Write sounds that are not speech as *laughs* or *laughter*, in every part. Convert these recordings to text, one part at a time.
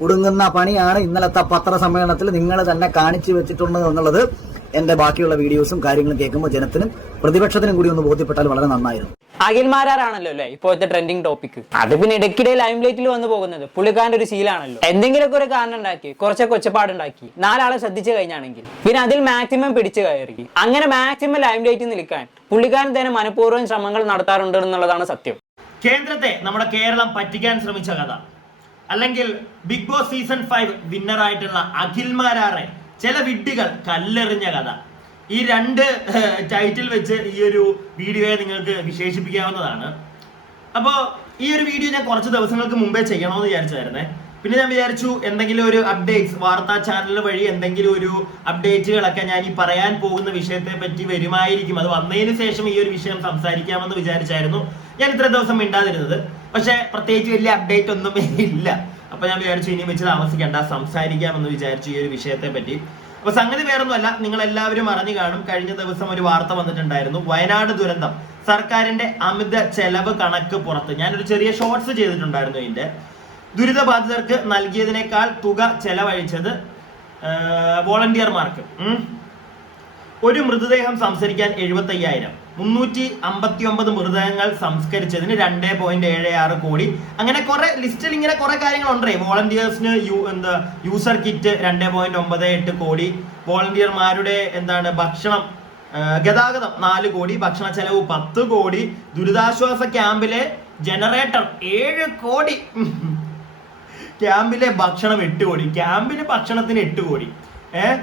കുടുങ്ങുന്ന പണിയാണ് ഇന്നലത്തെ പത്രസമ്മേളനത്തിൽ നിങ്ങൾ തന്നെ കാണിച്ചു വെച്ചിട്ടുണ്ട് എന്നുള്ളത് എന്റെ ബാക്കിയുള്ള വീഡിയോസും കാര്യങ്ങളും കേൾക്കുമ്പോൾ ജനത്തിനും പ്രതിപക്ഷത്തിനും കൂടി ഒന്ന് ബോധ്യപ്പെട്ടാൽ വളരെ നന്നായിരുന്നു. അഖിൽമാരാണല്ലോ അല്ലേ? ഇപ്പോഴത്തെ ട്രെൻഡിങ് ടോപ്പിക് അത് പിന്നെ ഇടയ്ക്കിടെ ലൈം ലൈറ്റിൽ വന്നു പോകുന്നത്. പുള്ളിക്കാരന്റെ ഒരു ശീലാണല്ലോ. എന്തെങ്കിലുമൊക്കെ ഒരു കാരണം ഉണ്ടാക്കി കുറച്ചൊക്കെ ഒച്ചപ്പാടുണ്ടാക്കി നാലാളെ ശ്രദ്ധിച്ചു കഴിഞ്ഞാണെങ്കിൽ പിന്നെ അതിൽ മാക്സിമം പിടിച്ചു കയറി. അങ്ങനെ മാക്സിമം ലൈം ലൈറ്റിൽ നിൽക്കാൻ പുള്ളിക്കാരൻ തന്നെ മനഃപൂർവം ശ്രമങ്ങൾ നടത്താറുണ്ട് എന്നുള്ളതാണ് സത്യം. കേന്ദ്രത്തെ നമ്മുടെ കേരളം പറ്റിക്കാൻ ശ്രമിച്ച കഥ. അല്ലെങ്കിൽ Bigg Boss season five winner ആയിട്ടുള്ള അഖിൽമാരാറെ ചില വിഡ്ഢികൾ കല്ലെറിഞ്ഞ കഥ. ഈ രണ്ട് ടൈറ്റിൽ വെച്ച് ഈ ഒരു വീഡിയോയെ നിങ്ങൾക്ക് വിശേഷിപ്പിക്കാവുന്നതാണ്. അപ്പോൾ ഈ ഒരു വീഡിയോ ഞാൻ കുറച്ച് ദിവസങ്ങൾക്ക് മുമ്പേ ചെയ്യണമെന്ന് വിചാരിച്ചായിരുന്നേ പിന്നെ ഞാൻ വിചാരിച്ചു എന്തെങ്കിലും ഒരു അപ്ഡേറ്റ്സ് വാർത്താ ചാനൽ വഴി എന്തെങ്കിലും ഒരു അപ്ഡേറ്റുകളൊക്കെ ഞാൻ ഈ പറയാൻ പോകുന്ന വിഷയത്തെ പറ്റി വരുമായിരിക്കും. അത് വന്നതിന് ശേഷം ഈ ഒരു വിഷയം സംസാരിക്കാമെന്ന് വിചാരിച്ചായിരുന്നു. ഞാൻ ഇത്ര ദിവസം മിണ്ടാതിരുന്നത്. പക്ഷെ പ്രത്യേകിച്ച് വലിയ അപ്ഡേറ്റ് ഒന്നും ഇല്ല. അപ്പൊ ഞാൻ വിചാരിച്ചു ഇനി വെച്ച് താമസിക്കേണ്ട സംസാരിക്കാമെന്ന് വിചാരിച്ചു ഈ ഒരു വിഷയത്തെ പറ്റി. അപ്പൊ സംഗതി വേറൊന്നുമല്ല നിങ്ങൾ എല്ലാവരും അറിഞ്ഞു കാണും. കഴിഞ്ഞ ദിവസം ഒരു വാർത്ത വന്നിട്ടുണ്ടായിരുന്നു വയനാട് ദുരന്തം. സർക്കാരിന്റെ അമിത ചെലവ് കണക്ക് പുറത്ത്. ഞാനൊരു ചെറിയ ഷോർട്സ് ചെയ്തിട്ടുണ്ടായിരുന്നു ഇതിന്റെ. ദുരിതബാധിതർക്ക് നൽകിയതിനേക്കാൾ തുക ചെലവഴിച്ചത് വോളണ്ടിയർമാർക്ക് ഒരു മൃതദേഹം സംസരിക്കാൻ എഴുപത്തയ്യായിരം. മുന്നൂറ്റി അമ്പത്തി ഒമ്പത് മൃതദേഹങ്ങൾ സംസ്കരിച്ചതിന് രണ്ട് പോയിന്റ് ഏഴ് ആറ് കോടി. അങ്ങനെ കുറെ ലിസ്റ്റിൽ ഇങ്ങനെ കുറെ കാര്യങ്ങളുണ്ടേ. വോളണ്ടിയേഴ്സിന് യു എന്താ യൂസർ കിറ്റ് രണ്ട് പോയിന്റ് ഒമ്പത് എട്ട് കോടി. വോളണ്ടിയർമാരുടെ എന്താണ് ഭക്ഷണം ഗതാഗതം നാല് കോടി. ഭക്ഷണ ചെലവ് പത്ത് കോടി. ദുരിതാശ്വാസ ക്യാമ്പിലെ ജനറേറ്റർ ഏഴ് കോടി. *laughs* ക്യാമ്പിലെ ഭക്ഷണം എട്ട് കോടി. ക്യാമ്പിലെ ഭക്ഷണത്തിന് എട്ട് കോടി. ഏഹ്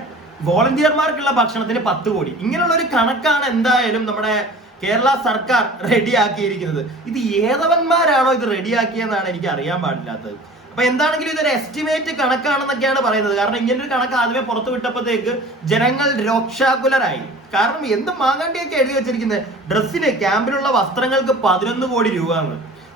വോളണ്ടിയർമാർക്കുള്ള ഭക്ഷണത്തിന് പത്ത് കോടി. ഇങ്ങനെയുള്ള ഒരു കണക്കാണ് എന്തായാലും നമ്മുടെ കേരള സർക്കാർ റെഡിയാക്കിയിരിക്കുന്നത്. ഇത് ഏതവന്മാരാണോ ഇത് റെഡിയാക്കിയെന്നാണ് എനിക്ക് അറിയാൻ പാടില്ലാത്തത്. അപ്പൊ എന്താണെങ്കിലും ഇതൊരു എസ്റ്റിമേറ്റ് കണക്കാണെന്നൊക്കെയാണ് പറയുന്നത്. കാരണം ഇങ്ങനൊരു കണക്ക് ആദ്യമേ പുറത്തു വിട്ടപ്പോഴത്തേക്ക് ജനങ്ങൾ രോക്ഷാകുലരായി. കാരണം എന്ത് മാങ്ങാണ്ടിയൊക്കെ എഴുതി വെച്ചിരിക്കുന്നത്? ഡ്രസ്സിന് ക്യാമ്പിലുള്ള വസ്ത്രങ്ങൾക്ക് പതിനൊന്ന് കോടി രൂപ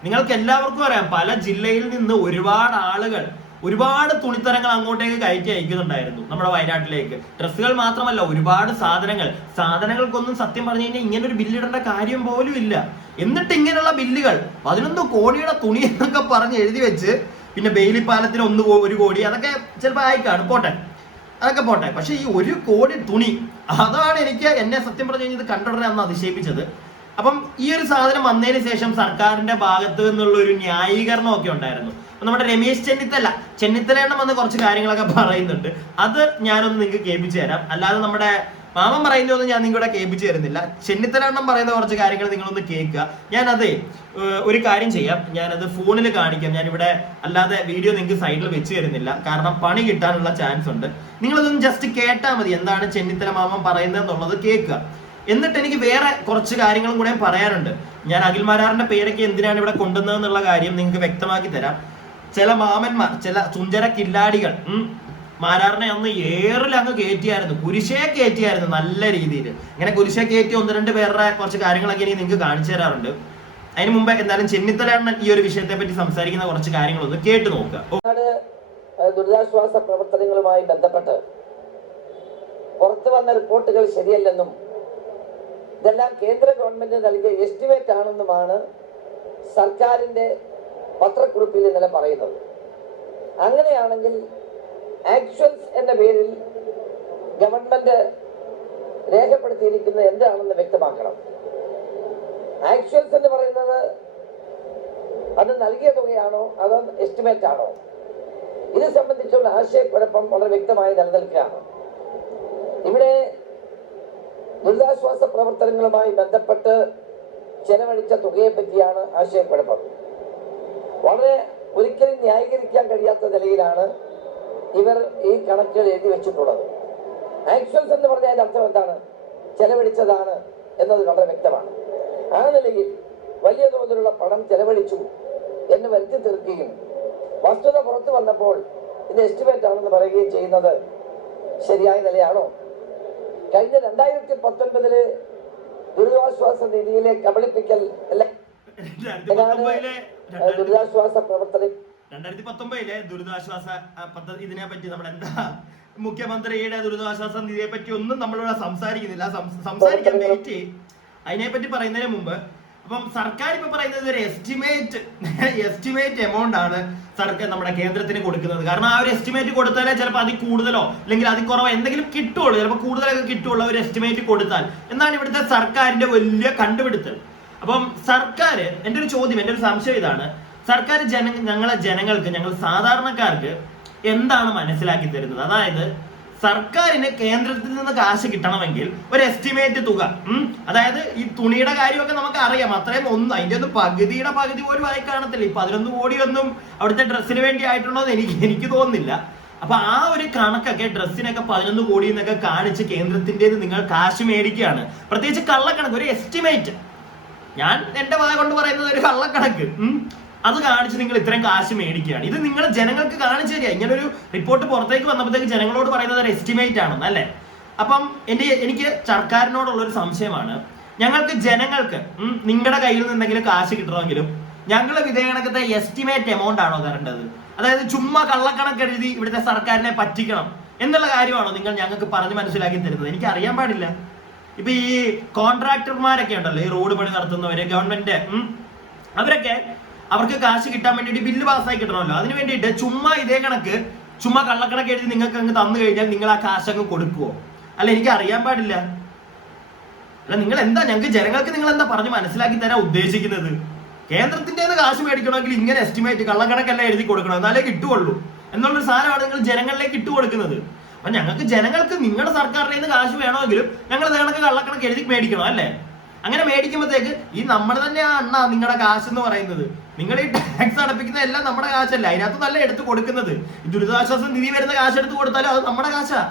നിങ്ങൾക്ക് എല്ലാവർക്കും അറിയാം പല ജില്ലയിൽ നിന്ന് ഒരുപാട് ആളുകൾ ഒരുപാട് തുണിത്തരങ്ങൾ അങ്ങോട്ടേക്ക് കയറ്റി അയക്കുന്നുണ്ടായിരുന്നു നമ്മുടെ വയനാട്ടിലേക്ക്. ഡ്രസ്സുകൾ മാത്രമല്ല ഒരുപാട് സാധനങ്ങൾ. സാധനങ്ങൾക്കൊന്നും സത്യം പറഞ്ഞു കഴിഞ്ഞാൽ ഇങ്ങനെ ഒരു ബില്ലിടേണ്ട കാര്യം പോലും ഇല്ല. എന്നിട്ട് ഇങ്ങനെയുള്ള ബില്ലുകൾ പതിനൊന്ന് കോടിയുടെ തുണി എന്നൊക്കെ പറഞ്ഞ് എഴുതി വെച്ച് പിന്നെ ബെയിലി പാലത്തിന് ഒന്ന് ഒരു കോടി അതൊക്കെ ചിലപ്പോൾ ആയിക്കാണ്. പോട്ടെ. അതൊക്കെ പോട്ടെ. പക്ഷേ ഈ ഒരു കോടി തുണി അതാണ് എനിക്ക് എന്നെ സത്യം പറഞ്ഞു കഴിഞ്ഞാൽ കണ്ടുടനെ അന്ന് അതിശയിപ്പിച്ചത്. അപ്പം ഈ ഒരു സാധനം വന്നതിന് ശേഷം സർക്കാരിന്റെ ഭാഗത്ത് നിന്നുള്ള ഒരു ന്യായീകരണം ഒക്കെ ഉണ്ടായിരുന്നു നമ്മുടെ രമേശ് ചെന്നിത്തല ചെന്നിത്തലയെണ്ണം വന്ന് കുറച്ച് കാര്യങ്ങളൊക്കെ പറയുന്നുണ്ട്. അത് ഞാനൊന്ന് നിങ്ങൾക്ക് കേൾപ്പിച്ചു തരാം. അല്ലാതെ നമ്മുടെ മാമൻ പറയുന്നതൊന്നും ഞാൻ നിങ്ങളുടെ കേൾപ്പിച്ചു തരുന്നില്ല. ചെന്നിത്തല എണ്ണം പറയുന്ന കുറച്ച് കാര്യങ്ങൾ നിങ്ങളൊന്ന് കേൾക്കുക. ഞാൻ ഏഹ്, ഒരു കാര്യം ചെയ്യാം. ഞാനത് ഫോണിൽ കാണിക്കാം. ഞാനിവിടെ അല്ലാതെ വീഡിയോ നിങ്ങൾക്ക് സൈഡിൽ വെച്ച് തരുന്നില്ല. കാരണം പണി കിട്ടാനുള്ള ചാൻസ് ഉണ്ട്. നിങ്ങളതൊന്ന് ജസ്റ്റ് കേട്ടാൽ മതി. എന്താണ് ചെന്നിത്തല മാമൻ പറയുന്നത് എന്നുള്ളത് കേൾക്കുക. എന്നിട്ട് എനിക്ക് വേറെ കുറച്ച് കാര്യങ്ങളും കൂടെ പറയാനുണ്ട്. ഞാൻ അഖിൽമാരാറിന്റെ പേരൊക്കെ എന്തിനാണ് ഇവിടെ കൊണ്ടുവന്നതെന്നുള്ള കാര്യം നിങ്ങൾക്ക് വ്യക്തമാക്കി തരാം. ചില മാമന്മാർ ചില സുന്ദര കില്ലാടികൾ മാരാറിനെ അന്ന് ഏറിൽ അങ്ങ് കയറ്റിയായിരുന്നു കുരിശേ കയറ്റിയായിരുന്നു നല്ല രീതിയിൽ. ഇങ്ങനെ കുരിശേ കയറ്റി ഒന്ന് രണ്ട് പേരുടെ കുറച്ച് കാര്യങ്ങളൊക്കെ എനിക്ക് നിങ്ങൾക്ക് കാണിച്ചു തരാറുണ്ട്. അതിന് മുമ്പ് എന്തായാലും ചെന്നിത്തലണ്ണൻ ഈ ഒരു വിഷയത്തെ പറ്റി സംസാരിക്കുന്ന കുറച്ച് കാര്യങ്ങളൊന്ന് കേട്ട് നോക്കുക. ദുരിതാശ്വാസ പ്രവർത്തനങ്ങളുമായി ബന്ധപ്പെട്ട് പുറത്തു വന്ന റിപ്പോർട്ടുകൾ ശരിയല്ലെന്നും ഇതെല്ലാം കേന്ദ്ര ഗവൺമെന്റ് നൽകിയ എസ്റ്റിമേറ്റ് ആണെന്നുമാണ് സർക്കാരിന്റെ പത്രക്കുറിപ്പിൽ ഇന്നലെ പറയുന്നത്. അങ്ങനെയാണെങ്കിൽ ആക്ച്വൽസ് എന്ന പേരിൽ ഗവൺമെന്റ് രേഖപ്പെടുത്തിയിരിക്കുന്നത് എന്താണെന്ന് വ്യക്തമാക്കണം. ആക്ച്വൽസ് എന്ന് പറയുന്നത് അത് നൽകിയ തുകയാണോ അതോ എസ്റ്റിമേറ്റ് ആണോ? ഇത് സംബന്ധിച്ചുള്ള ആശയക്കുഴപ്പം വളരെ വ്യക്തമായി നിലനിൽക്കുകയാണ്. ഇവിടെ ദുരിതാശ്വാസ പ്രവർത്തനങ്ങളുമായി ബന്ധപ്പെട്ട് ചെലവഴിച്ച തുകയെ പറ്റിയാണ് ആശയക്കുഴപ്പം. വളരെ ഒരിക്കലും ന്യായീകരിക്കാൻ കഴിയാത്ത നിലയിലാണ് ഇവർ ഈ കണക്കുകൾ എഴുതി വെച്ചിട്ടുള്ളത്. ആക്ച്വൽസ് എന്ന് പറഞ്ഞാൽ അർത്ഥം എന്താണ്? ചെലവഴിച്ചതാണ് എന്നത് വളരെ വ്യക്തമാണ്. ആ നിലയിൽ വലിയ തോതിലുള്ള പണം ചെലവഴിച്ചു എന്ന് വരുത്തി തീർക്കുകയും വസ്തുത പുറത്തു വന്നപ്പോൾ ഇത് എസ്റ്റിമേറ്റ് ആണെന്ന് പറയുകയും ചെയ്യുന്നത് ശരിയായ നിലയാണോ? കഴിഞ്ഞ രണ്ടായിരത്തി പത്തൊൻപതിൽ ദുരിതാശ്വാസ നിധിയിലെ കബളിപ്പിക്കൽ ദുരിതാശ്വാസ പ്രവർത്തനം. രണ്ടായിരത്തി പത്തൊമ്പതിലെ ദുരിതാശ്വാസ പദ്ധതി ഇതിനെ പറ്റി നമ്മൾ എന്താ മുഖ്യമന്ത്രിയുടെ ദുരിതാശ്വാസ നിധിയെ പറ്റി ഒന്നും നമ്മളിവിടെ സംസാരിക്കുന്നില്ല. സംസാരിക്കാൻ വെയിറ്റ് അതിനെ പറ്റി പറയുന്നതിന് മുമ്പ് അപ്പം സർക്കാർ ഇപ്പൊ പറയുന്നത് ഒരു എസ്റ്റിമേറ്റ് എസ്റ്റിമേറ്റ് എമൗണ്ട് ആണ് സർക്കാർ നമ്മുടെ കേന്ദ്രത്തിന് കൊടുക്കുന്നത്. കാരണം ആ ഒരു എസ്റ്റിമേറ്റ് കൊടുത്താലേ ചിലപ്പോൾ അതിൽ കൂടുതലോ അല്ലെങ്കിൽ അതിൽ കുറവോ എന്തെങ്കിലും കിട്ടുള്ളൂ ചിലപ്പോൾ കൂടുതലൊക്കെ കിട്ടുള്ള ഒരു എസ്റ്റിമേറ്റ് കൊടുത്താൽ. എന്നാണ് ഇവിടുത്തെ സർക്കാരിന്റെ വലിയ കണ്ടുപിടുത്തൽ അപ്പം സർക്കാർ എന്റെ ഒരു ചോദ്യം എന്റെ ഒരു സംശയം ഇതാണ്. സർക്കാർ ജന ഞങ്ങളെ ജനങ്ങൾക്ക് ഞങ്ങൾ സാധാരണക്കാർക്ക് എന്താണ് മനസ്സിലാക്കി തരുന്നത്? അതായത് സർക്കാരിന് കേന്ദ്രത്തിൽ നിന്ന് കാശ് കിട്ടണമെങ്കിൽ ഒരു എസ്റ്റിമേറ്റ് തുക അതായത് ഈ തുണിയുടെ കാര്യമൊക്കെ നമുക്ക് അറിയാം അത്രയും ഒന്ന് അതിന്റെ ഒന്നും പകുതിയുടെ പകുതി പോലും ആയി കാണത്തില്ല ഈ പതിനൊന്ന് കോടിയൊന്നും അവിടുത്തെ ഡ്രസ്സിന് വേണ്ടി ആയിട്ടുണ്ടോ എന്ന് എനിക്ക് എനിക്ക് തോന്നുന്നില്ല. അപ്പൊ ആ ഒരു കണക്കൊക്കെ ഡ്രസ്സിനൊക്കെ പതിനൊന്ന് കോടി എന്നൊക്കെ കാണിച്ച് കേന്ദ്രത്തിന്റെത് നിങ്ങൾ കാശ് മേടിക്കുകയാണ്. പ്രത്യേകിച്ച് കള്ളക്കണക്ക് ഒരു എസ്റ്റിമേറ്റ് ഞാൻ എന്റെ വായ കൊണ്ട് പറയുന്നത് ഒരു കള്ളക്കണക്ക്. അത് കാണിച്ച് നിങ്ങൾ ഇത്രയും കാശ് മേടിക്കുകയാണ്. ഇത് നിങ്ങൾ ജനങ്ങൾക്ക് കാണിച്ചു തരിക. ഇങ്ങനെ ഒരു റിപ്പോർട്ട് പുറത്തേക്ക് വന്നപ്പോഴത്തേക്ക് ജനങ്ങളോട് പറയുന്നത് ഒരു എസ്റ്റിമേറ്റ് ആണെന്ന് അല്ലേ? അപ്പം എന്റെ എനിക്ക് സർക്കാരിനോടുള്ള ഒരു സംശയമാണ്. ഞങ്ങൾക്ക് ജനങ്ങൾക്ക് നിങ്ങളുടെ കയ്യിൽ നിന്ന് എന്തെങ്കിലും കാശ് കിട്ടണമെങ്കിലും ഞങ്ങൾ വിധേയണക്കത്തെ എസ്റ്റിമേറ്റ് എമൗണ്ട് ആണോ തരേണ്ടത്? അതായത് ചുമ്മാ കള്ളക്കണക്ക് എഴുതി ഇവിടുത്തെ സർക്കാരിനെ പറ്റിക്കണം എന്നുള്ള കാര്യമാണോ നിങ്ങൾ ഞങ്ങൾക്ക് പറഞ്ഞ് മനസ്സിലാക്കി തരുന്നത്? എനിക്ക് അറിയാൻ പാടില്ല. ഇപ്പൊ ഈ കോൺട്രാക്ടർമാരൊക്കെ ഉണ്ടല്ലോ ഈ റോഡ് പണി നടത്തുന്നവര് ഗവൺമെന്റ് അവരൊക്കെ അവർക്ക് കാശ് കിട്ടാൻ വേണ്ടിയിട്ട് ബില്ല് പാസ്സായി കിട്ടണമല്ലോ. അതിന് വേണ്ടിയിട്ട് ചുമ്മാ ഇതേ കണക്ക് ചുമ്മാ കള്ളക്കണക്ക് എഴുതി നിങ്ങൾക്ക് അങ്ങ് തന്നു കഴിഞ്ഞാൽ നിങ്ങൾ ആ കാശ് അങ്ങ് കൊടുക്കുവോ? അല്ല എനിക്ക് അറിയാൻ പാടില്ല. അല്ല നിങ്ങൾ എന്താ ഞങ്ങൾക്ക് ജനങ്ങൾക്ക് നിങ്ങൾ എന്താ പറഞ്ഞ് മനസ്സിലാക്കി തരാൻ ഉദ്ദേശിക്കുന്നത്? കേന്ദ്രത്തിന്റെ കാശ് മേടിക്കണമെങ്കിൽ ഇങ്ങനെ എസ്റ്റിമേറ്റ് കള്ളക്കണക്കല്ല എഴുതി കൊടുക്കണം. എന്നാലേ കിട്ടുള്ളൂ എന്നുള്ളൊരു സാധനമാണ് നിങ്ങൾ ജനങ്ങളിലേക്ക് ഇട്ടു കൊടുക്കുന്നത്. അപ്പൊ ഞങ്ങൾക്ക് ജനങ്ങൾക്ക് നിങ്ങളുടെ സർക്കാരിൽ നിന്ന് കാശ് വേണമെങ്കിലും ഞങ്ങൾ കണക്ക് കള്ളക്കണക്ക് എഴുതി മേടിക്കണം അല്ലേ? അങ്ങനെ മേടിക്കുമ്പോഴത്തേക്ക് ഈ നമ്മൾ തന്നെയാ അണ്ണാ നിങ്ങളുടെ കാശ് എന്ന് പറയുന്നത്. നിങ്ങൾ ഈ ടാക്സ് അടപ്പിക്കുന്ന എല്ലാം നമ്മുടെ കാശല്ല? അതിനകത്ത് നല്ല എടുത്ത് കൊടുക്കുന്നത്. ഈ ദുരിതാശ്വാസ നിധി വരുന്ന കാശ് എടുത്ത് കൊടുത്താലും അത് നമ്മുടെ കാശാ.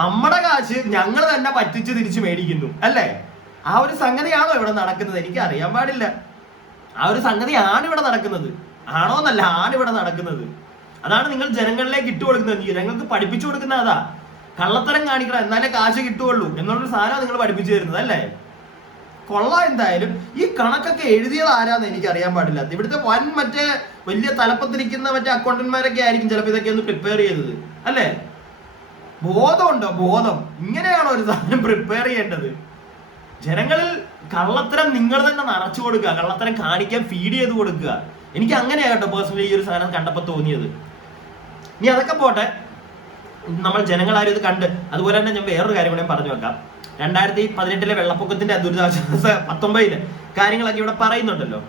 നമ്മുടെ കാശ് ഞങ്ങൾ തന്നെ പറ്റിച്ച് തിരിച്ചു മേടിക്കുന്നു അല്ലേ? ആ ഒരു സംഗതിയാണോ ഇവിടെ നടക്കുന്നത്? എനിക്ക് അറിയാൻ പാടില്ല. ആ ഒരു സംഗതിയാണ് ഇവിടെ നടക്കുന്നത്. ആണോ എന്നല്ല ആണ് ഇവിടെ നടക്കുന്നത്. അതാണ് നിങ്ങൾ ജനങ്ങളിലേക്ക് ഇട്ട് കൊടുക്കുന്നത്. ജനങ്ങൾക്ക് പഠിപ്പിച്ചു കൊടുക്കുന്ന അതാ. കള്ളത്തരം കാണിക്കണം എന്നാലേ കാശ് കിട്ടുള്ളൂ എന്നുള്ളൊരു സാധനം നിങ്ങൾ പഠിപ്പിച്ചു തരുന്നത് അല്ലേ? കൊള്ളാം എന്തായാലും. ഈ കണക്കൊക്കെ എഴുതിയത് ആരാന്ന് എനിക്ക് അറിയാൻ പാടില്ല. ഇവിടുത്തെ വൻ മറ്റേ വലിയ തലപ്പത്തിരിക്കുന്ന മറ്റേ അക്കൗണ്ടന്മാരൊക്കെ ആയിരിക്കും ചിലപ്പോൾ ഇതൊക്കെ ഒന്ന് പ്രിപ്പയർ ചെയ്തത്. അല്ലേ? ബോധമുണ്ടോ? ബോധം. ഇങ്ങനെയാണോ ഒരു സാധനം പ്രിപ്പയർ ചെയ്യേണ്ടത്? ജനങ്ങളിൽ കള്ളത്തരം നിങ്ങൾ തന്നെ നിറച്ചു കൊടുക്കുക. കള്ളത്തരം കാണിക്കാൻ ഫീഡ് ചെയ്ത് കൊടുക്കുക. എനിക്ക് അങ്ങനെയാണ് കേട്ടോ പേഴ്സണലി ഈ ഒരു സാധനം കണ്ടപ്പോൾ തോന്നിയത്. ഇനി അതൊക്കെ പോട്ടെ. നമ്മൾ ജനങ്ങളാരും ഇത് കണ്ട്. അതുപോലെ തന്നെ ഞാൻ വേറൊരു കാര്യം കൂടെ പറഞ്ഞു വെക്കാം. രണ്ടായിരത്തി പതിനെട്ടിലെ വെള്ളപ്പൊക്കത്തിന്റെ ദുരിതാശ്വാസ പത്തൊമ്പതിൽ കാര്യങ്ങളൊക്കെ ഇവിടെ പറയുന്നുണ്ടല്ലോ.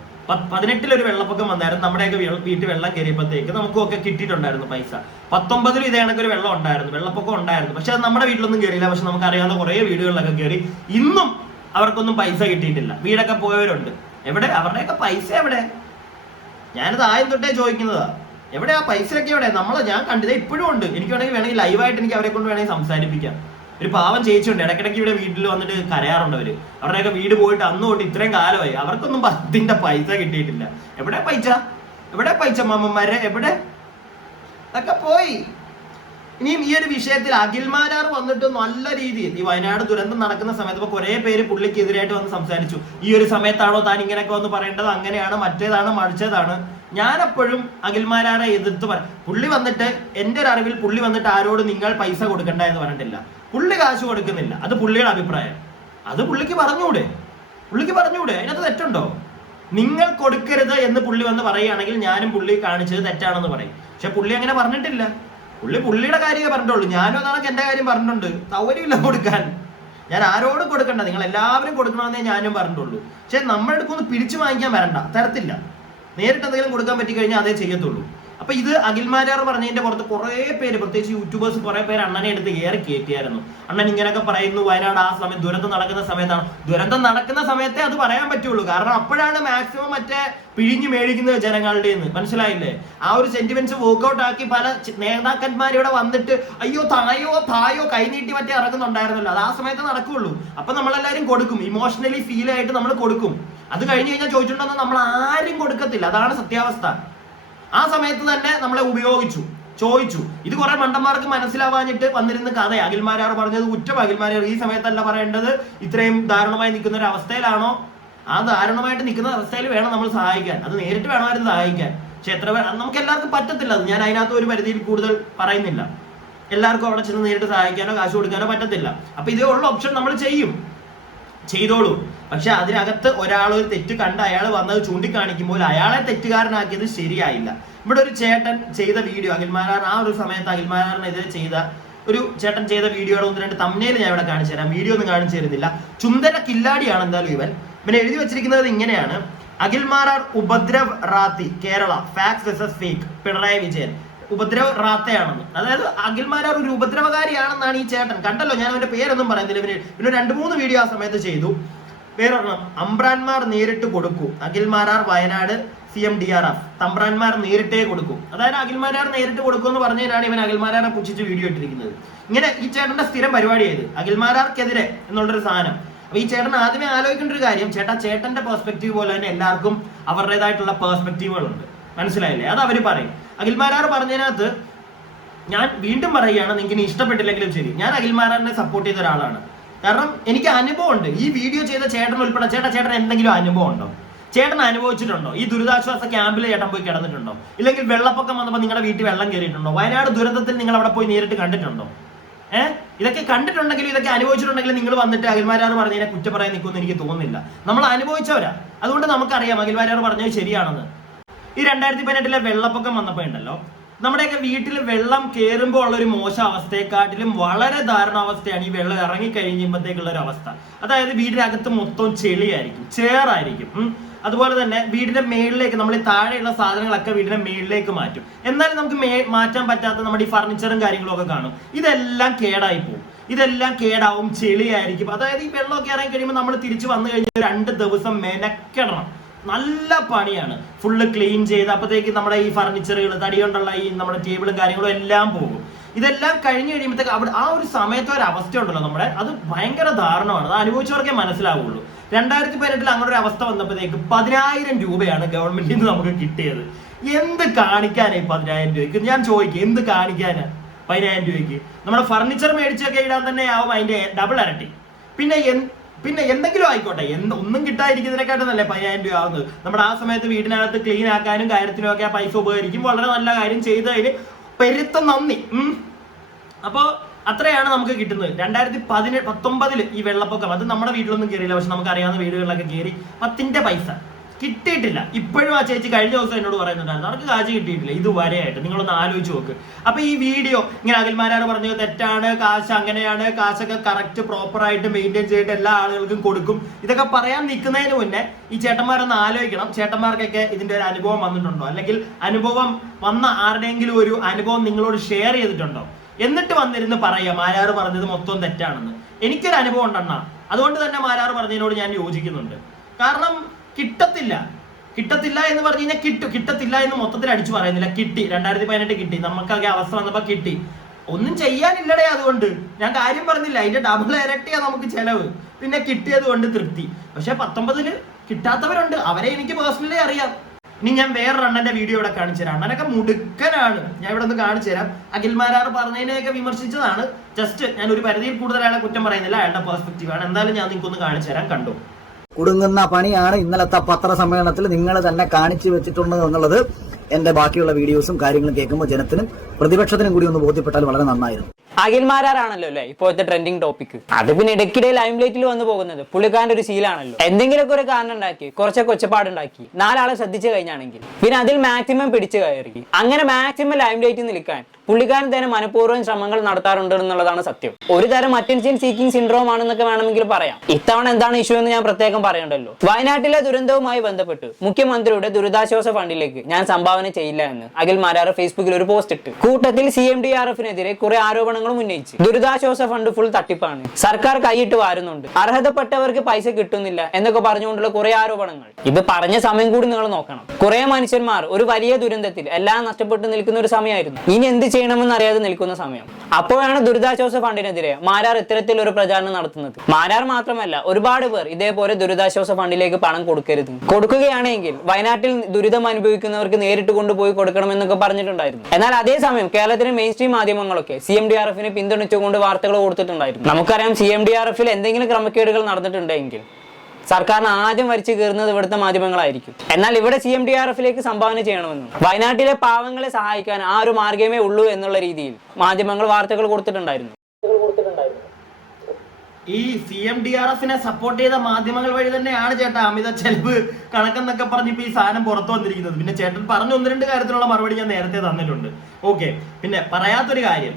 പതിനെട്ടിൽ ഒരു വെള്ളപ്പൊക്കം വന്നായിരുന്നു. നമ്മുടെയൊക്കെ വീട്ടിൽ വെള്ളം കയറിയപ്പോഴത്തേക്ക് നമുക്കൊക്കെ കിട്ടിയിട്ടുണ്ടായിരുന്നു പൈസ. പത്തൊമ്പതിൽ ഇതേ ഒരു വെള്ളം ഉണ്ടായിരുന്നു. വെള്ളപ്പൊക്കം ഉണ്ടായിരുന്നു. പക്ഷെ അത് നമ്മുടെ വീട്ടിലൊന്നും കയറിയില്ല. പക്ഷെ നമുക്ക് അറിയാവുന്ന കുറേ വീടുകളിലൊക്കെ കയറി ഇന്നും അവർക്കൊന്നും പൈസ കിട്ടിയിട്ടില്ല. വീടൊക്കെ പോയവരുണ്ട്. എവിടെ? അവരുടെയൊക്കെ പൈസ എവിടെ? ഞാനിത് ആദ്യം തൊട്ടേ ചോദിക്കുന്നതാ. എവിടെ ആ പൈസയൊക്കെ എവിടെ? നമ്മളെ ഞാൻ കണ്ടത് ഇപ്പോഴും ഉണ്ട്. എനിക്ക് വേണമെങ്കിൽ വേണമെങ്കിൽ ലൈവായിട്ട് എനിക്ക് അവരെ കൊണ്ട് വേണമെങ്കിൽ സംസാരിപ്പിക്കാം. ഒരു പാവം ചേച്ചിയുണ്ട്. ഇടയ്ക്കിടയ്ക്ക് ഇവിടെ വീട്ടിൽ വന്നിട്ട് കരയാറുണ്ട് അവർ. അവരുടെയൊക്കെ വീട് പോയിട്ട് അന്ന് തൊട്ട് ഇത്രയും കാലമായി. അവർക്കൊന്നും പത്തിന്റെ പൈസ കിട്ടിയിട്ടില്ല. എവിടെ പൈസ? എവിടെ പൈസ മാമന്മാരെ എവിടെ? അതൊക്കെ പോയി. ഇനിയും ഈ ഒരു വിഷയത്തിൽ അഖിൽമാരാർ വന്നിട്ട് നല്ല രീതിയിൽ ഈ വയനാട് ദുരന്തം നടക്കുന്ന സമയത്ത് ഇപ്പൊ കുറെ പേര് പുള്ളിക്ക് എതിരായിട്ട് വന്ന് സംസാരിച്ചു. ഈ ഒരു സമയത്താണോ താൻ ഇങ്ങനെയൊക്കെ വന്ന് പറയേണ്ടത്? അങ്ങനെയാണ് മറ്റേതാണ് മറിച്ചതാണ്. ഞാൻ എപ്പോഴും അഖിൽമാരാറെ എതിർത്ത് പറ പുള്ളി വന്നിട്ട് എന്റെ ഒരു അറിവിൽ പുള്ളി വന്നിട്ട് ആരോട് നിങ്ങൾ പൈസ കൊടുക്കണ്ട എന്ന് പറഞ്ഞിട്ടില്ല. പുള്ളി കാശ് കൊടുക്കുന്നില്ല. അത് പുള്ളിയുടെ അഭിപ്രായം. അത് പുള്ളിക്ക് പറഞ്ഞൂടെ. പുള്ളിക്ക് പറഞ്ഞൂടെ. അതിനകത്ത് തെറ്റുണ്ടോ? നിങ്ങൾ കൊടുക്കരുത് എന്ന് പുള്ളി വന്ന് പറയുകയാണെങ്കിൽ ഞാനും പുള്ളി കാണിച്ചത് തെറ്റാണെന്ന് പറയും. പക്ഷെ പുള്ളി അങ്ങനെ പറഞ്ഞിട്ടില്ല. പുള്ളി പുള്ളിയുടെ കാര്യമേ പറഞ്ഞിട്ടുള്ളൂ. ഞാനും അതാണ് എന്റെ കാര്യം പറഞ്ഞിട്ടുണ്ട്. സൗകര്യമില്ല കൊടുക്കാൻ. ഞാൻ ആരോടും കൊടുക്കണ്ട. നിങ്ങൾ എല്ലാവരും കൊടുക്കണമെന്നേ ഞാനും പറഞ്ഞിട്ടുള്ളൂ. പക്ഷെ നമ്മുടെ അടുക്കൊന്ന് വാങ്ങിക്കാൻ വരണ്ട. തരത്തില്ല. നേരിട്ട് എന്തെങ്കിലും കൊടുക്കാൻ പറ്റി കഴിഞ്ഞാൽ അതേ ചെയ്യത്തുള്ളൂ. അപ്പൊ ഇത് അഖിൽമാരാർ പറഞ്ഞതിന്റെ പുറത്ത് കുറെ പേര് പ്രത്യേകിച്ച് യൂട്യൂബേഴ്സ് കുറെ പേര് അണ്ണനെ എടുത്ത് ഏറെ കയറ്റിയായിരുന്നു അണ്ണൻ ഇങ്ങനെയൊക്കെ പറയുന്നു വയനാട് ആ സമയം ദുരന്തം നടക്കുന്ന സമയത്താണ്. ദുരന്തം നടക്കുന്ന സമയത്തെ അത് പറയാൻ പറ്റുള്ളൂ. കാരണം അപ്പോഴാണ് മാക്സിമം മറ്റേ പിഴിഞ്ഞു മേടിക്കുന്നത് ജനങ്ങളുടെ നിന്ന് മനസ്സിലായില്ലേ? ആ ഒരു സെന്റിമെന്റ്സ് വർക്ക്ഔട്ട് ആക്കി പല നേതാക്കന്മാർ ഇവിടെ വന്നിട്ട് അയ്യോ തായോ തായോ കൈനീട്ടി മറ്റേ ഇറങ്ങുന്നുണ്ടായിരുന്നല്ലോ. അത് ആ സമയത്ത് നടക്കുള്ളൂ. അപ്പൊ നമ്മളെല്ലാരും കൊടുക്കും. ഇമോഷണലി ഫീൽ ആയിട്ട് നമ്മൾ കൊടുക്കും. അത് കഴിഞ്ഞ് കഴിഞ്ഞാൽ ചോദിച്ചിട്ടുണ്ടെന്ന് നമ്മൾ ആരും കൊടുക്കത്തില്ല. അതാണ് സത്യാവസ്ഥ. ആ സമയത്ത് തന്നെ നമ്മളെ ഉപയോഗിച്ചു ചോദിച്ചു. ഇത് കുറെ മണ്ടന്മാർക്ക് മനസ്സിലാവാഞ്ഞിട്ട് വന്നിരുന്ന കഥ. അഖിൽമാരാർ പറഞ്ഞത് കുറ്റം. അഖിൽമാരാർ ഈ സമയത്തല്ല പറയേണ്ടത്. ഇത്രയും ദാരുണമായി നിൽക്കുന്ന ഒരു അവസ്ഥയിലാണോ? ആ ദാരുണമായിട്ട് നിൽക്കുന്ന അവസ്ഥയിൽ വേണം നമ്മൾ സഹായിക്കാൻ. അത് നേരിട്ട് വേണമായിരുന്നു സഹായിക്കാൻ. പക്ഷെ എത്ര നമുക്ക് എല്ലാവർക്കും പറ്റത്തില്ല. അത് ഞാൻ അതിനകത്ത് ഒരു പരിധിയിൽ കൂടുതൽ പറയുന്നില്ല. എല്ലാവർക്കും അവിടെ ചെന്ന് നേരിട്ട് സഹായിക്കാനോ കാശ് കൊടുക്കാനോ പറ്റത്തില്ല. അപ്പൊ ഇതേ ഉള്ള ഓപ്ഷൻ നമ്മൾ ചെയ്യും. ചെയ്തോളൂ. പക്ഷെ അതിനകത്ത് ഒരാൾ ഒരു തെറ്റ് കണ്ട് അയാൾ വന്നത് ചൂണ്ടിക്കാണിക്കുമ്പോൾ അയാളെ തെറ്റുകാരനാക്കിയത് ശരിയായില്ല. ഇവിടെ ഒരു ചേട്ടൻ ചെയ്ത വീഡിയോ അഖിൽമാരാർ ആ ഒരു സമയത്ത് അഖിൽമാരാറിനെതിരെ ചെയ്ത ഒരു ചേട്ടൻ ചെയ്ത വീഡിയോയുടെ ഒന്ന് രണ്ട് തമ്മിൽ ഞാൻ ഇവിടെ കാണിച്ചു തരാം. വീഡിയോ ഒന്നും കാണിച്ചു തരുന്നില്ല. ചുന്തന കില്ലാടിയാണ് എന്തായാലും ഇവൻ. പിന്നെ എഴുതി വെച്ചിരിക്കുന്നത് ഇങ്ങനെയാണ്. അഖിൽമാരാർ ഉപദ്രവ് റാത്തി Kerala. Facts fake Pinarayi Vijayan. ഉപദ്രവ റാത്തയാണെന്ന് അതായത് അഖിൽമാരാർ ഒരു ഉപദ്രവകാരിയാണെന്നാണ് ഈ ചേട്ടൻ. കണ്ടല്ലോ ഞാൻ അവന്റെ പേരൊന്നും പറയുന്നില്ല. പിന്നെ പിന്നെ രണ്ട് മൂന്ന് വീഡിയോ ആ സമയത്ത് ചെയ്തു. വേറൊരെണ്ണം അമ്പ്രാൻമാർ നേരിട്ട് കൊടുക്കൂ. Akhil Marar Wayanad C M D R F തമ്പ്രാൻമാർ നേരിട്ടേ കൊടുക്കും. അതായത് അഖിൽമാരാർ നേരിട്ട് കൊടുക്കും എന്ന് പറഞ്ഞതിനാണ് ഇവൻ അഖിൽമാരാറെ പുച്ഛിച്ച് വീഡിയോ ഇട്ടിരിക്കുന്നത്. ഇങ്ങനെ ഈ ചേട്ടന്റെ സ്ഥിരം പരിപാടിയായത് അഖിൽമാരാർക്കെതിരെ എന്നുള്ളൊരു സാധനം. അപ്പൊ ഈ ചേട്ടൻ ആദ്യമേ ആലോചിക്കേണ്ട ഒരു കാര്യം ചേട്ടാ ചേട്ടന്റെ പെർസ്പെക്റ്റീവ് പോലെ തന്നെ എല്ലാവർക്കും അവരുടേതായിട്ടുള്ള പെർസ്പെക്റ്റീവുകളുണ്ട് മനസ്സിലായില്ലേ? അത് അവർ പറയും. അഖിൽമാരാർ പറഞ്ഞതിനകത്ത് ഞാൻ വീണ്ടും പറയുകയാണ് നിങ്ങൾക്ക് ഇഷ്ടപ്പെട്ടില്ലെങ്കിലും ശരി. ഞാൻ അഖിൽമാരാറിനെ സപ്പോർട്ട് ചെയ്ത ഒരാളാണ്. കാരണം എനിക്ക് അനുഭവം ഉണ്ട് ഈ വീഡിയോ ചെയ്ത ചേട്ടൻ ഉൾപ്പെടെ ചേട്ടാ ചേട്ടൻ എന്തെങ്കിലും അനുഭവം ഉണ്ടോ ചേട്ടൻ അനുഭവിച്ചിട്ടുണ്ടോ? ഈ ദുരിതാശ്വാസ ക്യാമ്പിൽ ചേട്ടൻ പോയി കിടന്നിട്ടുണ്ടോ? ഇല്ലെങ്കിൽ വെള്ളപ്പൊക്കം വന്നപ്പോൾ നിങ്ങളുടെ വീട്ടിൽ വെള്ളം കയറിയിട്ടുണ്ടോ വയനാട് ദുരന്തത്തിൽ നിങ്ങൾ അവിടെ പോയി നേരിട്ട് കണ്ടിട്ടുണ്ടോ? ഏഹ് ഇതൊക്കെ കണ്ടിട്ടുണ്ടെങ്കിലും ഇതൊക്കെ അനുഭവിച്ചിട്ടുണ്ടെങ്കിലും നിങ്ങൾ വന്നിട്ട് അഖിൽമാരാർ പറഞ്ഞതിനെ കുറ്റം പറയാൻ നിൽക്കുമെന്ന് എനിക്ക് തോന്നുന്നില്ല. നമ്മൾ അനുഭവിച്ചവരാ. അതുകൊണ്ട് നമുക്കറിയാം അഖിൽമാരാർ പറഞ്ഞത് ശരിയാണെന്ന്. ഈ രണ്ടായിരത്തി പതിനെട്ടിലെ വെള്ളപ്പൊക്കം വന്നപ്പോ ഉണ്ടല്ലോ. നമ്മുടെയൊക്കെ വീട്ടിൽ വെള്ളം കയറുമ്പോൾ ഉള്ള ഒരു മോശ അവസ്ഥയെക്കാട്ടിലും വളരെ ദാരുണാവസ്ഥയാണ് ഈ വെള്ളം ഇറങ്ങി കഴിയുമ്പോഴത്തേക്കുള്ള ഒരു അവസ്ഥ. അതായത് വീടിനകത്ത് മൊത്തം ചെളിയായിരിക്കും ചേറായിരിക്കും. അതുപോലെ തന്നെ വീടിന്റെ മേളിലേക്ക് നമ്മൾ ഈ താഴെയുള്ള സാധനങ്ങളൊക്കെ വീടിന്റെ മേളിലേക്ക് മാറ്റും. എന്നാലും നമുക്ക് മേ മാറ്റാൻ പറ്റാത്ത നമ്മുടെ ഈ ഫർണിച്ചറും കാര്യങ്ങളും ഒക്കെ കാണും. ഇതെല്ലാം കേടായി പോകും. ഇതെല്ലാം കേടാവും ചെളിയായിരിക്കും. അതായത് ഈ വെള്ളമൊക്കെ ഇറങ്ങി കഴിയുമ്പോൾ നമ്മൾ തിരിച്ചു വന്നു കഴിഞ്ഞാൽ രണ്ട് ദിവസം മെനക്കെടണം. നല്ല പണിയാണ്. ഫുള്ള് ക്ലീൻ ചെയ്ത് അപ്പോഴത്തേക്ക് നമ്മുടെ ഈ ഫർണിച്ചറുകൾ തടി കൊണ്ടുള്ള ഈ നമ്മുടെ ടേബിളും കാര്യങ്ങളും എല്ലാം പോകും. ഇതെല്ലാം കഴിഞ്ഞ് കഴിയുമ്പോഴത്തേക്ക് ആ ഒരു സമയത്തെ ഒരു അവസ്ഥ ഉണ്ടല്ലോ നമ്മുടെ. അത് ഭയങ്കര ദാരുണമാണ്. അത് അനുഭവിച്ചവർക്കേ മനസ്സിലാവുള്ളൂ. രണ്ടായിരത്തി പതിനെട്ടിൽ അങ്ങനെ ഒരു അവസ്ഥ വന്നപ്പോഴത്തേക്ക് പതിനായിരം രൂപയാണ് ഗവൺമെന്റിൽ നിന്ന് നമുക്ക് കിട്ടിയത്. എന്ത് കാണിക്കാനായി പതിനായിരം രൂപയ്ക്ക്? ഞാൻ ചോദിക്കും എന്ത് കാണിക്കാനാ പതിനായിരം രൂപയ്ക്ക്? നമ്മുടെ ഫർണിച്ചർ മേടിച്ചൊക്കെ ഇടാൻ തന്നെ ആവും അതിന്റെ ഡബിൾ ഇരട്ടി പിന്നെ പിന്നെ എന്തെങ്കിലും ആയിക്കോട്ടെ. എന്ത് ഒന്നും കിട്ടാതിരിക്കുന്നതിനെക്കാട്ടും നല്ല പതിനായിരം രൂപ ആവുന്നത്. നമ്മുടെ ആ സമയത്ത് വീടിനകത്ത് ക്ലീൻ ആക്കാനും കാര്യത്തിനും ഒക്കെ ആ പൈസ ഉപകരിക്കും. വളരെ നല്ല കാര്യം ചെയ്തതിന് പെരുത്ത നന്ദി. അപ്പോ അത്രയാണ് നമുക്ക് കിട്ടുന്നത്. രണ്ടായിരത്തി പതിനെ പത്തൊമ്പതിൽ ഈ വെള്ളപ്പൊക്കം. അത് നമ്മുടെ വീട്ടിലൊന്നും കയറിയില്ല പക്ഷെ നമുക്ക് അറിയാവുന്ന വീടുകളിലൊക്കെ കയറി പത്തിന്റെ പൈസ. കിട്ടിയിട്ടില്ല. ഇപ്പോഴും ആ ചേച്ചി കഴിഞ്ഞ ദിവസം എന്നോട് പറയുന്നുണ്ടായിരുന്നു അവർക്ക് കാശ് കിട്ടിയിട്ടില്ല ഇതുവരെയായിട്ട് നിങ്ങളൊന്ന് ആലോചിച്ച് നോക്ക്. അപ്പൊ ഈ വീഡിയോ ഇങ്ങനെ അഖിൽമാരാർ പറഞ്ഞത് തെറ്റാണ് കാശ് അങ്ങനെയാണ് കാശൊക്കെ കറക്റ്റ് പ്രോപ്പർ ആയിട്ട് മെയിന്റെയിൻ ചെയ്തിട്ട് എല്ലാ ആളുകൾക്കും കൊടുക്കും. ഇതൊക്കെ പറയാൻ നിൽക്കുന്നതിന് മുന്നേ ഈ ചേട്ടന്മാരൊന്ന് ആലോചിക്കണം. ചേട്ടന്മാർക്കൊക്കെ ഇതിന്റെ ഒരു അനുഭവം വന്നിട്ടുണ്ടോ? അല്ലെങ്കിൽ അനുഭവം വന്ന ആരുടെയെങ്കിലും ഒരു അനുഭവം നിങ്ങളോട് ഷെയർ ചെയ്തിട്ടുണ്ടോ? എന്നിട്ട് വന്നിരുന്ന് പറയാം മാരാറ് പറഞ്ഞത് മൊത്തം തെറ്റാണെന്ന്. എനിക്കൊരു അനുഭവം ഉണ്ടെണ്ണ അതുകൊണ്ട് തന്നെ മാരാർ പറഞ്ഞതിനോട് ഞാൻ യോജിക്കുന്നുണ്ട്. കാരണം കിട്ടത്തില്ല. കിട്ടത്തില്ല എന്ന് പറഞ്ഞു കഴിഞ്ഞാൽ കിട്ടും. കിട്ടത്തില്ല എന്ന് മൊത്തത്തിൽ അടിച്ചു പറയുന്നില്ല. കിട്ടി. രണ്ടായിരത്തി പതിനെട്ട് കിട്ടി. നമുക്കൊക്കെ അവസ്ഥ വന്നപ്പോ കിട്ടി. ഒന്നും ചെയ്യാനില്ലടേ അതുകൊണ്ട്. ഞാൻ കാര്യം പറഞ്ഞില്ല അതിന്റെ ഡബിൾ ഇരട്ടിയാ നമുക്ക് ചെലവ്. പിന്നെ കിട്ടിയത് കൊണ്ട് തൃപ്തി. പക്ഷെ പത്തൊമ്പതിൽ കിട്ടാത്തവരുണ്ട്. അവരെ എനിക്ക് പേഴ്സണലി അറിയാം. ഇനി ഞാൻ വേറെ അണ്ണന്റെ വീഡിയോ ഇവിടെ കാണിച്ചു തരാം. അണ്ണനൊക്കെ മുടുക്കനാണ്. ഞാൻ ഇവിടെ ഒന്ന് കാണിച്ചു തരാം. അഖിൽമാരാർ പറഞ്ഞതിനെയൊക്കെ വിമർശിച്ചതാണ്. ജസ്റ്റ് ഞാൻ ഒരു പരിധിയിൽ കൂടുതൽ അയാളെ കുറ്റം പറയുന്നില്ല. അയാളുടെ പെർസ്പെക്റ്റീവ് ആണ്. എന്തായാലും ഞാൻ നിങ്ങൾക്ക് ഒന്ന് കാണിച്ചു തരാം. കണ്ടു. കുടുങ്ങുന്ന പണിയാണ് ഇന്നലത്തെ പത്രസമ്മേളനത്തിൽ നിങ്ങൾ തന്നെ കാണിച്ചു വെച്ചിട്ടുണ്ട് എന്നുള്ളത് എന്റെ ബാക്കിയുള്ള വീഡിയോസും കാര്യങ്ങളും കേൾക്കുമ്പോൾ ജനത്തിനും പ്രതിപക്ഷത്തിനും കൂടി ഒന്ന് ബോധ്യപ്പെട്ടാൽ വളരെ നന്നായിരുന്നു. അഖിൽമാരാണല്ലോ അല്ലേ? ഇപ്പോഴത്തെ ട്രെൻഡിങ് ടോപ്പിക് അത് പിന്നെ ഇടയ്ക്കിടെ ലൈം ലൈറ്റിൽ വന്നു പോകുന്നത്. പുള്ളിക്കാരന്റെ ഒരു ശീലാണല്ലോ. എന്തെങ്കിലുമൊക്കെ ഒരു കാരണം ഉണ്ടാക്കി കുറച്ചൊക്കെ ഒച്ചപ്പാടുണ്ടാക്കി നാലാളെ ശ്രദ്ധിച്ചു കഴിഞ്ഞാണെങ്കിൽ. പിന്നെ അതിൽ മാക്സിമം പിടിച്ചു കയറി. അങ്ങനെ മാക്സിമം ലൈം ലൈറ്റിൽ നിൽക്കാൻ പുള്ളിക്കാരൻ തന്നെ മനഃപൂർവം ശ്രമങ്ങൾ നടത്താറുണ്ട് എന്നുള്ളതാണ് സത്യം. ഒരു തരം അറ്റൻഷൻ സീക്കിംഗ് സിൻഡ്രോം ആണെന്നൊക്കെ വേണമെങ്കിൽ പറയാം. ഇത്തവണ എന്താണ് ഇഷ്യൂ എന്ന് ഞാൻ പ്രത്യേകം പറയണ്ടല്ലോ. വയനാട്ടിലെ ദുരന്തവുമായി ബന്ധപ്പെട്ട് മുഖ്യമന്ത്രിയുടെ ദുരിതാശ്വാസ ഫണ്ടിലേക്ക് ഞാൻ സംഭാവന ചെയ്യില്ല എന്ന് അഖിൽ മാരാർ ഫേസ്ബുക്കിൽ ഒരു പോസ്റ്റ് ഇട്ട് കൂട്ടത്തിൽ സി എം ഡി ആർ എഫിനെതിരെ കുറെ ആരോപണങ്ങളും ഉന്നയിച്ചു ദുരിതാശ്വാസ ഫണ്ട് ഫുൾ തട്ടിപ്പാണ്. സർക്കാർ കൈയിട്ട് വാരുന്നുണ്ട്. അർഹതപ്പെട്ടവർക്ക് പൈസ കിട്ടുന്നില്ല എന്നൊക്കെ പറഞ്ഞുകൊണ്ടുള്ള കുറെ ആരോപണങ്ങൾ. ഇത് പറഞ്ഞ സമയം കൂടി നിങ്ങൾ നോക്കണം. കുറെ മനുഷ്യന്മാർ ഒരു വലിയ ദുരന്തത്തിൽ എല്ലാം നഷ്ടപ്പെട്ടു നിൽക്കുന്ന ഒരു സമയമായിരുന്നു. ഇനി എന്ത് ചെയ്യണമെന്ന് അറിയാതെ നിൽക്കുന്ന സമയം. അപ്പോഴാണ് ദുരിതാശ്വാസ ഫണ്ടിനെതിരെ മാരാർ ഇത്തരത്തിലൊരു പ്രചാരണം നടത്തുന്നത്. മാരാർ മാത്രമല്ല ഒരുപാട് പേർ ഇതേപോലെ ദുരിതാശ്വാസ ഫണ്ടിലേക്ക് പണം കൊടുക്കരുത്. കൊടുക്കുകയാണെങ്കിൽ വയനാട്ടിൽ ദുരിതം അനുഭവിക്കുന്നവർക്ക് നേരിട്ട് കൊണ്ടുപോയി കൊടുക്കണമെന്നൊക്കെ പറഞ്ഞിട്ടുണ്ടായിരുന്നു. എന്നാൽ അതേസമയം കേരളത്തിലെ മെയിൻ സ്ട്രീം മാധ്യമങ്ങളൊക്കെ സി എം ഡി ആർ എഫിനെ പിന്തുണച്ചുകൊണ്ട് വാർത്തകൾ കൊടുത്തിട്ടുണ്ടായിരുന്നു. നമുക്കറിയാം സി എം ഡി ആർ എഫിൽ എന്തെങ്കിലും ക്രമക്കേടുകൾ നടന്നിട്ടുണ്ടെങ്കിൽ സർക്കാരിന് ആദ്യം വരിച്ചു കയറുന്നത് ഇവിടുത്തെ മാധ്യമങ്ങളായിരിക്കും. എന്നാൽ ഇവിടെ സി എം ഡി ആർ എഫിലേക്ക് സംഭാവന ചെയ്യണമെന്നും വയനാട്ടിലെ പാവങ്ങളെ സഹായിക്കാൻ ആ ഒരു മാർഗമേ ഉള്ളൂ എന്നുള്ള രീതിയിൽ മാധ്യമങ്ങൾ വാർത്തകൾ കൊടുത്തിട്ടുണ്ടായിരുന്നു. ഈ സി എം ഡി ആർ എഫിനെ സപ്പോർട്ട് ചെയ്ത മാധ്യമങ്ങൾ വഴി തന്നെയാണ് ചേട്ടൻ അമിത ചെലവ് കണക്കെന്നൊക്കെ പറഞ്ഞ് ഇപ്പൊ ഈ സാധനം പുറത്തു വന്നിരിക്കുന്നത്. പിന്നെ ചേട്ടൻ പറഞ്ഞ ഒന്ന് രണ്ട് കാര്യത്തിനുള്ള മറുപടി ഞാൻ നേരത്തെ തന്നിട്ടുണ്ട്. ഓക്കെ പിന്നെ പറയാത്തൊരു കാര്യം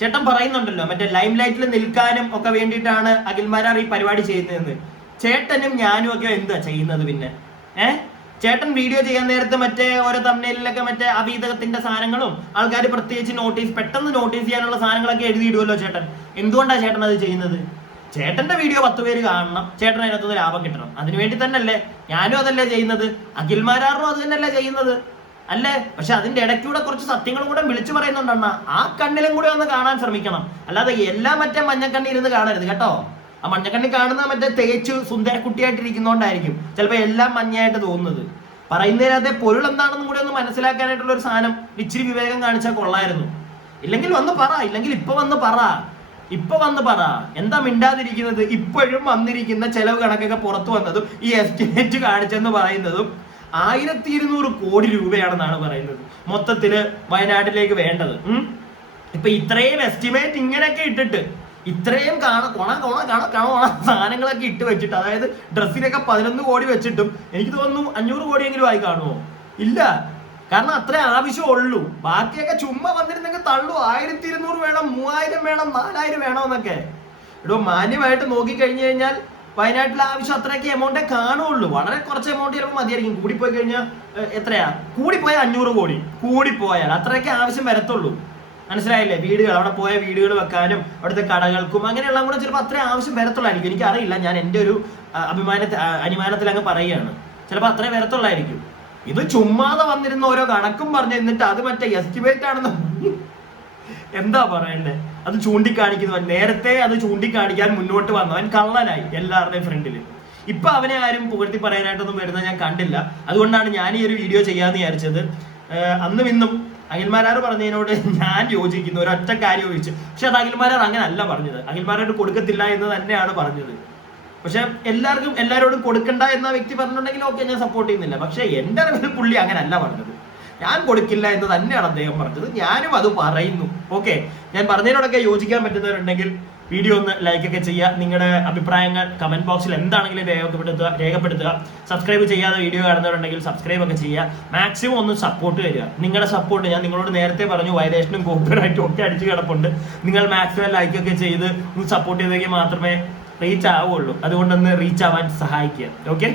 ചേട്ടൻ പറയുന്നുണ്ടല്ലോ മറ്റേ ലൈം ലൈറ്റിൽ നിൽക്കാനും ഒക്കെ വേണ്ടിയിട്ടാണ് അഖിൽമാരാർ ഈ പരിപാടി ചെയ്യുന്നതെന്ന്. ചേട്ടനും ഞാനും ഒക്കെ എന്താ ചെയ്യുന്നത് പിന്നെ? ഏഹ് ചേട്ടൻ വീഡിയോ ചെയ്യാൻ നേരത്തെ മറ്റേ ഓരോ തമ്മിലൊക്കെ മറ്റേ അഭീതകത്തിന്റെ സാധനങ്ങളും ആൾക്കാർ പ്രത്യേകിച്ച് നോട്ടീസ് പെട്ടെന്ന് നോട്ടീസ് ചെയ്യാനുള്ള സാധനങ്ങളൊക്കെ എഴുതിയിടുമല്ലോ ചേട്ടൻ. എന്തുകൊണ്ടാണ് ചേട്ടൻ അത് ചെയ്യുന്നത്? ചേട്ടന്റെ വീഡിയോ പത്ത് പേര് കാണണം. ചേട്ടൻ അതിനകത്ത് ലാഭം കിട്ടണം. അതിനു വേണ്ടി തന്നെയല്ലേ ഞാനും അതല്ലേ ചെയ്യുന്നത്? അഖിൽമാരാറും അത് തന്നെയല്ലേ ചെയ്യുന്നത്? അല്ലേ? പക്ഷെ അതിന്റെ ഇടയ്ക്കൂടെ കുറച്ച് സത്യങ്ങളും കൂടെ വിളിച്ചു പറയുന്നുണ്ടണ്ണ ആ കണ്ണിലും കൂടെ ഒന്ന് കാണാൻ ശ്രമിക്കണം. അല്ലാതെ എല്ലാം മറ്റേ മഞ്ഞക്കണ്ണി ഇരുന്ന് കാണരുത് കേട്ടോ. ആ മഞ്ഞക്കണ്ണി കാണുന്ന മറ്റേ തേച്ചു സുന്ദരക്കുട്ടിയായിട്ടിരിക്കുന്നോണ്ടായിരിക്കും. ചിലപ്പോൾ എല്ലാം മഞ്ഞയായിട്ട് തോന്നുന്നത്. പറയുന്നതിനകത്തെ പൊരുൾ എന്താണെന്നും കൂടി ഒന്ന് മനസ്സിലാക്കാനായിട്ടുള്ള ഒരു സാധനം ഇച്ചിരി വിവേകം കാണിച്ചാൽ കൊള്ളായിരുന്നു. ഇല്ലെങ്കിൽ വന്ന് പറ ഇല്ലെങ്കിൽ ഇപ്പൊ വന്ന് പറ. ഇപ്പൊ വന്ന് പറ. എന്താ മിണ്ടാതിരിക്കുന്നത്? ഇപ്പോഴും വന്നിരിക്കുന്ന ചെലവ് കണക്കൊക്കെ പുറത്തു വന്നതും ഈ എസ്റ്റിമേറ്റ് കാണിച്ചെന്ന് പറയുന്നതും ആയിരത്തി ഇരുന്നൂറ് കോടി രൂപയാണെന്നാണ് പറയുന്നത്. മൊത്തത്തിൽ വയനാട്ടിലേക്ക് വേണ്ടത്. ഇപ്പൊ ഇത്രയും എസ്റ്റിമേറ്റ് ഇങ്ങനെയൊക്കെ ഇട്ടിട്ട് ഇത്രയും കാണ കൊണ കൊണ കണ കണ കൊണ സാധനങ്ങളൊക്കെ ഇട്ട് വെച്ചിട്ട് അതായത് ഡ്രസ്സിനൊക്കെ പതിനൊന്ന് കോടി വെച്ചിട്ടും എനിക്ക് തോന്നുന്നു അഞ്ഞൂറ് കോടിയെങ്കിലും ആയി കാണുമോ? ഇല്ല. കാരണം അത്രേ ആവശ്യമുള്ളൂ. ബാക്കിയൊക്കെ ചുമ്മാ വന്നിരുന്നെങ്കിൽ തള്ളു. ആയിരത്തി ഇരുന്നൂറ് വേണം മൂവായിരം വേണം നാലായിരം വേണം എന്നൊക്കെ. എടോ മാന്യമായിട്ട് നോക്കിക്കഴിഞ്ഞു കഴിഞ്ഞാൽ വയനാട്ടിലെ ആവശ്യം അത്രയൊക്കെ എമൗണ്ടേ കാണുള്ളൂ. വളരെ കുറച്ച് എമൗണ്ട് ചിലപ്പോൾ മതിയായിരിക്കും. കൂടിപ്പോയി കഴിഞ്ഞാൽ എത്രയാ? കൂടിപ്പോയാൽ അഞ്ഞൂറ് കോടി. കൂടിപ്പോയാൽ അത്രയൊക്കെ ആവശ്യം വരത്തുള്ളൂ. മനസ്സിലായില്ലേ? വീടുകൾ അവിടെ പോയ വീടുകൾ വെക്കാനും അവിടുത്തെ കടകൾക്കും അങ്ങനെയുള്ള കൂടെ ചിലപ്പോൾ അത്രയും ആവശ്യം വരത്തുള്ളായിരിക്കും എനിക്ക് അറിയില്ല ഞാൻ എന്റെ ഒരു അഭിമാന അനുമാനത്തിൽ അങ്ങ് പറയുകയാണ്. ചിലപ്പോൾ അത്രയും വരത്തുള്ളായിരിക്കും ഇത് ചുമ്മാതെ വന്നിരുന്ന ഓരോ കണക്കും പറഞ്ഞു എന്നിട്ട് അത് മറ്റേ എസ്റ്റിമേറ്റ് ആണെന്ന് *laughs* എന്താ പറയണ്ടേ? അത് ചൂണ്ടിക്കാണിക്കുന്നവൻ നേരത്തെ അത് ചൂണ്ടിക്കാണിക്കാൻ മുന്നോട്ട് വന്നവൻ കള്ളനായി എല്ലാവരുടെയും ഫ്രണ്ടിൽ ഇപ്പൊ അവനെ ആരും പുകഴ്ത്തി പറയാനായിട്ടൊന്നും വരുന്നത് ഞാൻ കണ്ടില്ല. അതുകൊണ്ടാണ് ഞാൻ ഈ ഒരു വീഡിയോ ചെയ്യാന്ന് വിചാരിച്ചത്. അന്നും ഇന്നും അഖിൽമാരാർ പറഞ്ഞതിനോട് ഞാൻ യോജിക്കുന്നു ഒരൊറ്റ കാര്യം ചോദിച്ചു. പക്ഷെ അത് അഖിൽമാരാർ അങ്ങനെ അല്ല പറഞ്ഞത്. അഖിൽമാരായിട്ട് കൊടുക്കത്തില്ല എന്ന് തന്നെയാണ് പറഞ്ഞത്. പക്ഷെ എല്ലാവർക്കും എല്ലാവരോടും കൊടുക്കണ്ട എന്ന വ്യക്തി പറഞ്ഞിട്ടുണ്ടെങ്കിൽ ഓക്കെ ഞാൻ സപ്പോർട്ട് ചെയ്യുന്നില്ല. പക്ഷെ എന്റെ അറിവിൽ പുള്ളി അങ്ങനെ അല്ല പറഞ്ഞത്. ഞാൻ കൊടുക്കില്ല എന്ന് തന്നെയാണ് അദ്ദേഹം പറഞ്ഞത്. ഞാനും അത് പറയുന്നു. ഓക്കെ ഞാൻ പറഞ്ഞതിനോടൊക്കെ യോജിക്കാൻ പറ്റുന്നവരുണ്ടെങ്കിൽ വീഡിയോ ഒന്ന് ലൈക്ക് ഒക്കെ ചെയ്യുക. നിങ്ങളുടെ അഭിപ്രായങ്ങൾ കമന്റ് ബോക്സിൽ എന്താണെങ്കിലും രേഖപ്പെടുത്തുക രേഖപ്പെടുത്തുക. സബ്സ്ക്രൈബ് ചെയ്യാതെ വീഡിയോ കാണുന്നവരുണ്ടെങ്കിൽ സബ്സ്ക്രൈബ് ഒക്കെ ചെയ്യുക. മാക്സിമം ഒന്ന് സപ്പോർട്ട് തരിക. നിങ്ങളുടെ സപ്പോർട്ട് ഞാൻ നിങ്ങളോട് നേരത്തെ പറഞ്ഞു വയലേഷനും കോപ്പിറൈറ്റും ഒക്കെ അടിച്ചു കിടപ്പുണ്ട്. നിങ്ങൾ മാക്സിമം ലൈക്ക് ഒക്കെ ചെയ്ത് ഒന്ന് സപ്പോർട്ട് ചെയ്തെങ്കിൽ മാത്രമേ റീച്ച് ആവുള്ളൂ. അതുകൊണ്ടൊന്ന് റീച്ച് ആവാൻ സഹായിക്കുക. ഓക്കെ